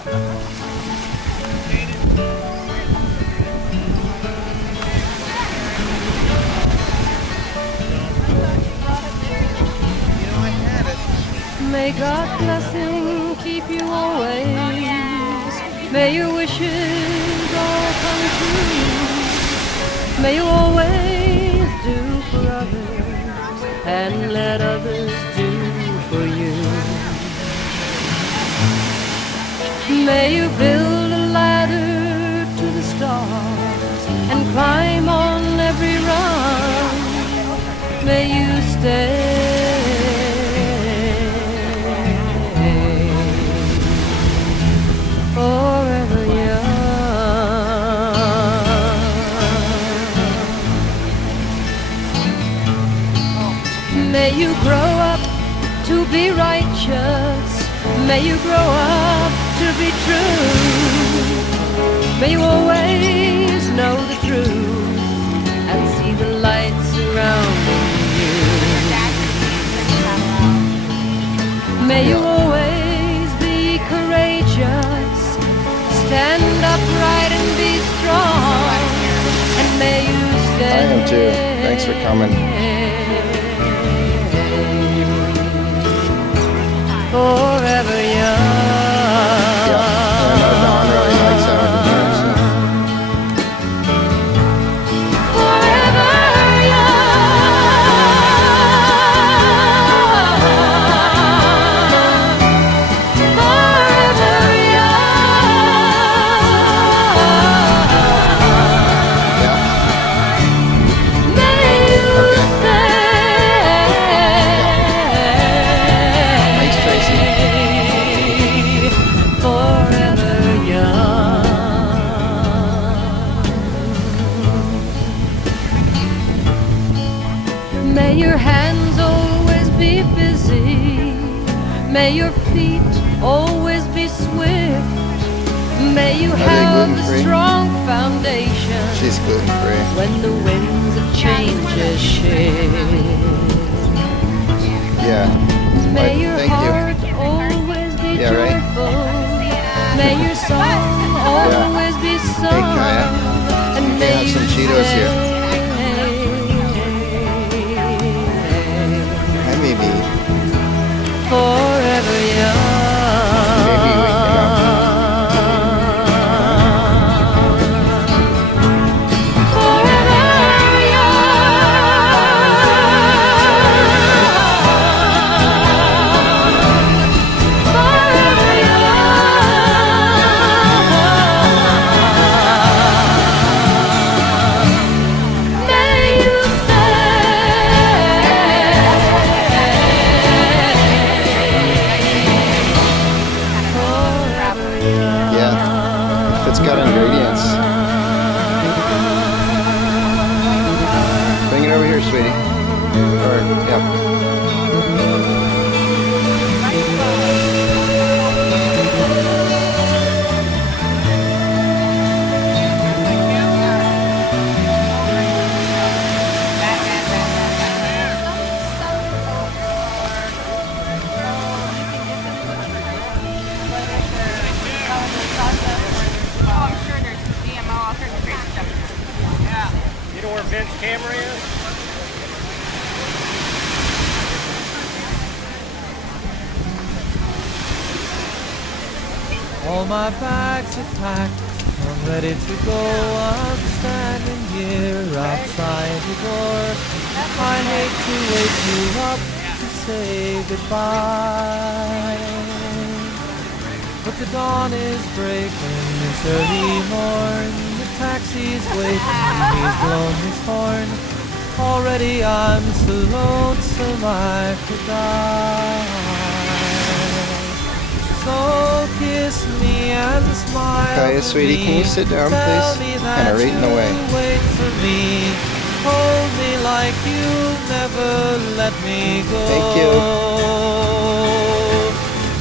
May God's blessing keep you always. May your wishes all come true. May you always do for others and let others do for you. May you build a ladder to the stars and climb on every rung. May you stay forever young. May you grow up to be righteous. May you grow up to be true. May you always know the truth and see the light surrounding you. May you always be courageous. Stand upright and be strong. And may you stay. I am too. Thanks for coming. Forever young. Yeah, I know Don really likes having me here, so. Forever young. Forever young. May you May your hands always be busy. May your feet always be swift. May you have a strong foundation. She's gluten-free. When the winds of change shift. Yeah. May your heart always be joyful. May your song always be sung. Hey, Kaya. And you may have some Cheetos here. Maybe. Forever young. Maybe we can Forever young. Forever young. May you It's got ingredients. Bring it over here, sweetie. Or, yeah. You know where Vince's camera is? All my bags are packed, I'm ready to go. I'm standing here outside the door. I hate to wake you up to say goodbye, but the dawn is breaking, it's early morn. The taxi's waiting, he's blown his horn. Already I'm so lonesome I could die. So kiss me and smile. Kaya, sweetie, can you sit down, please? Kind of right in the way. Wait for me. Hold me like you never let me go. Thank you.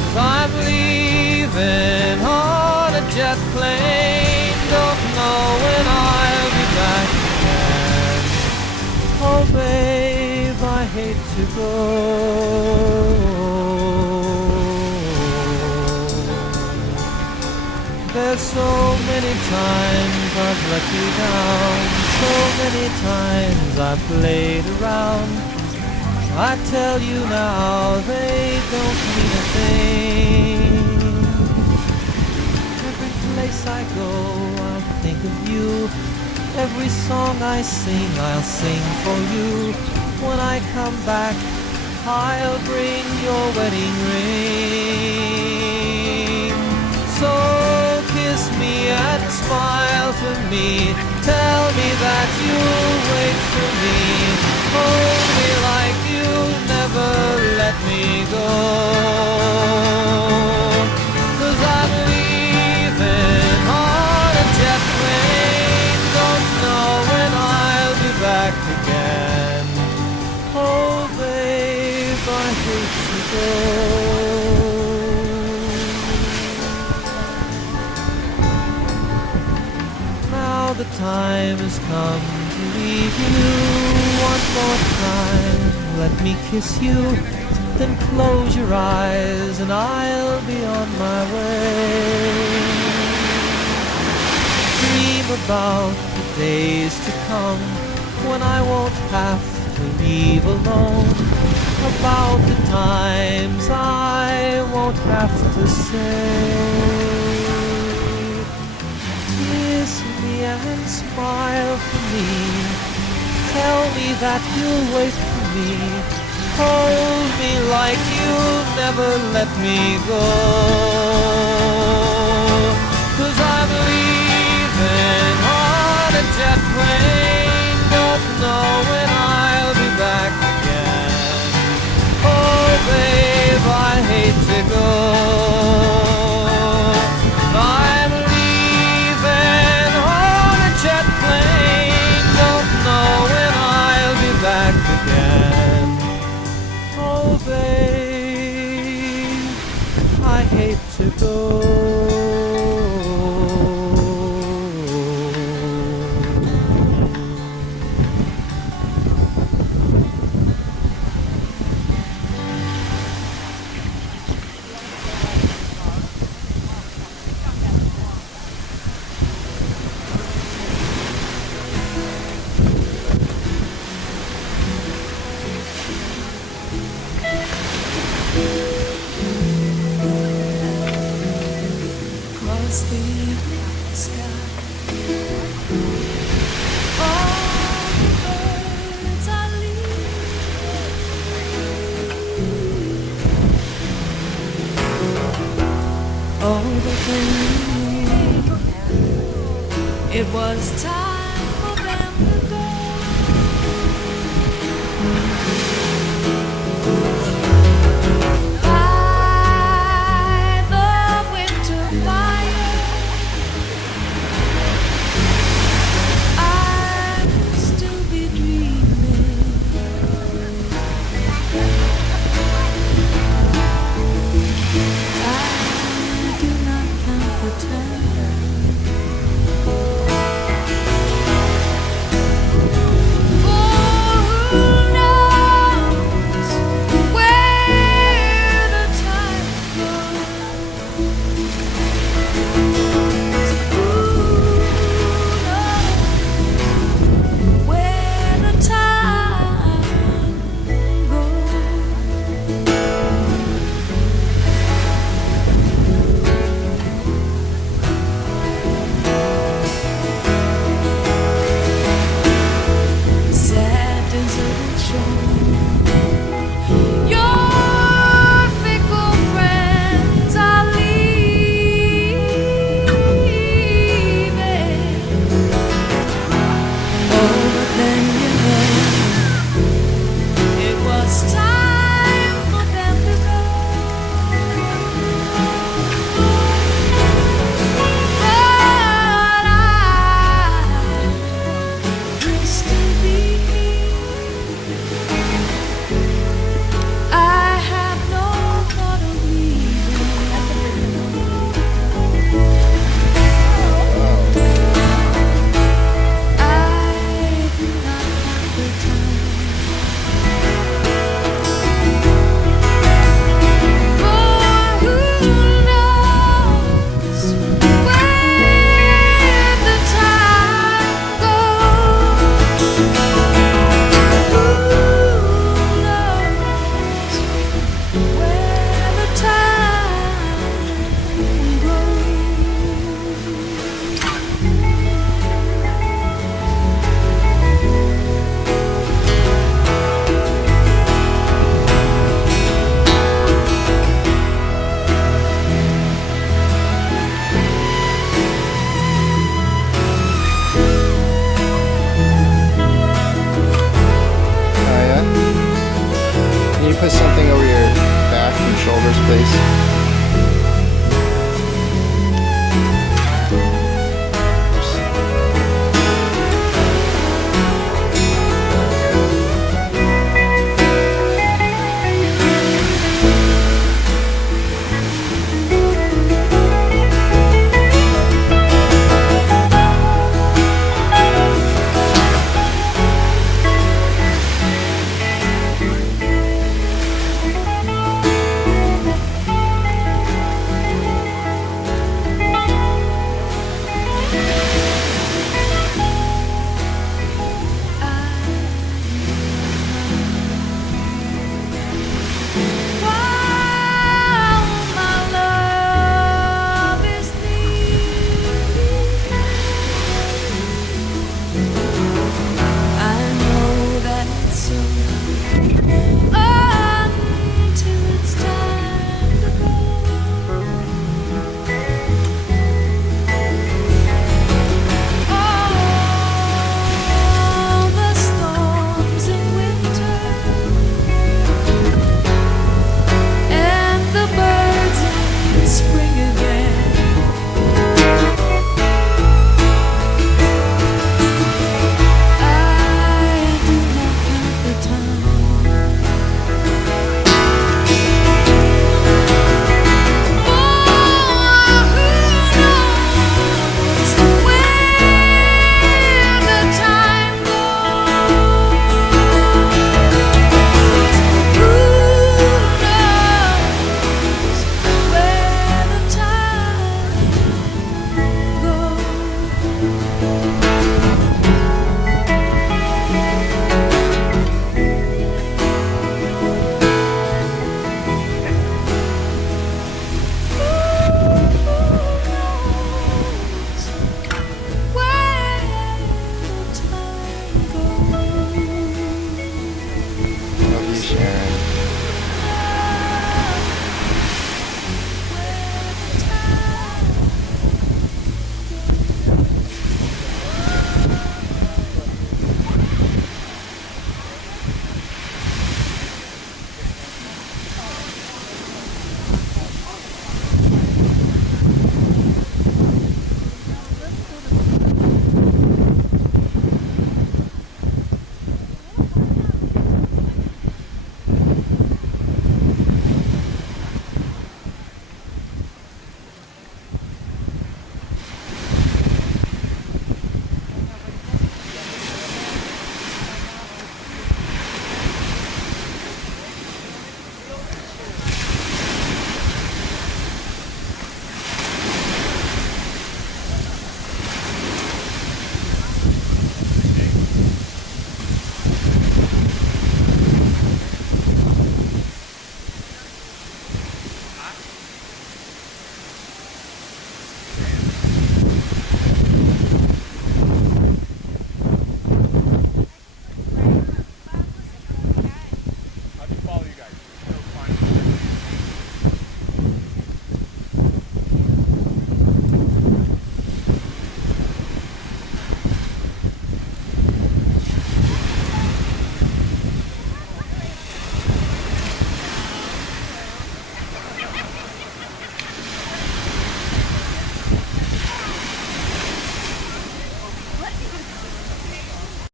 'Cause I'm leaving on a jet plane. Don't know when I'll be back again. Oh, babe, I hate to go. There's so many times I've let you down, so many times I've played around. I tell you now, they don't mean a thing. Every place I go, I think of you. Every song I sing, I'll sing for you. When I come back, I'll bring your wedding ring. So kiss me and smile for me. Tell me that you'll wait for me. Hold me like you never let me go. 'Cause I'm leaving on a jet plane. Don't know when I'll be back again. Oh babe, I hate to go. Now the time has come to leave you. One more time, let me kiss you. Then close your eyes and I'll be on my way. Dream about the days to come when I won't have to leave alone. About the times I won't have to say. Kiss me and smile for me. Tell me that you'll wait for me. Hold me like you'll never let me go. 'Cause I'm leaving on a jet plane. Don't know when I'll be back again. Oh babe, I hate to go. I'm leaving on a jet plane. Don't know when I'll be back again. Oh babe, I hate to go. Across the evening sky, all the birds are leaving. Oh, but they knew it was time for them to go.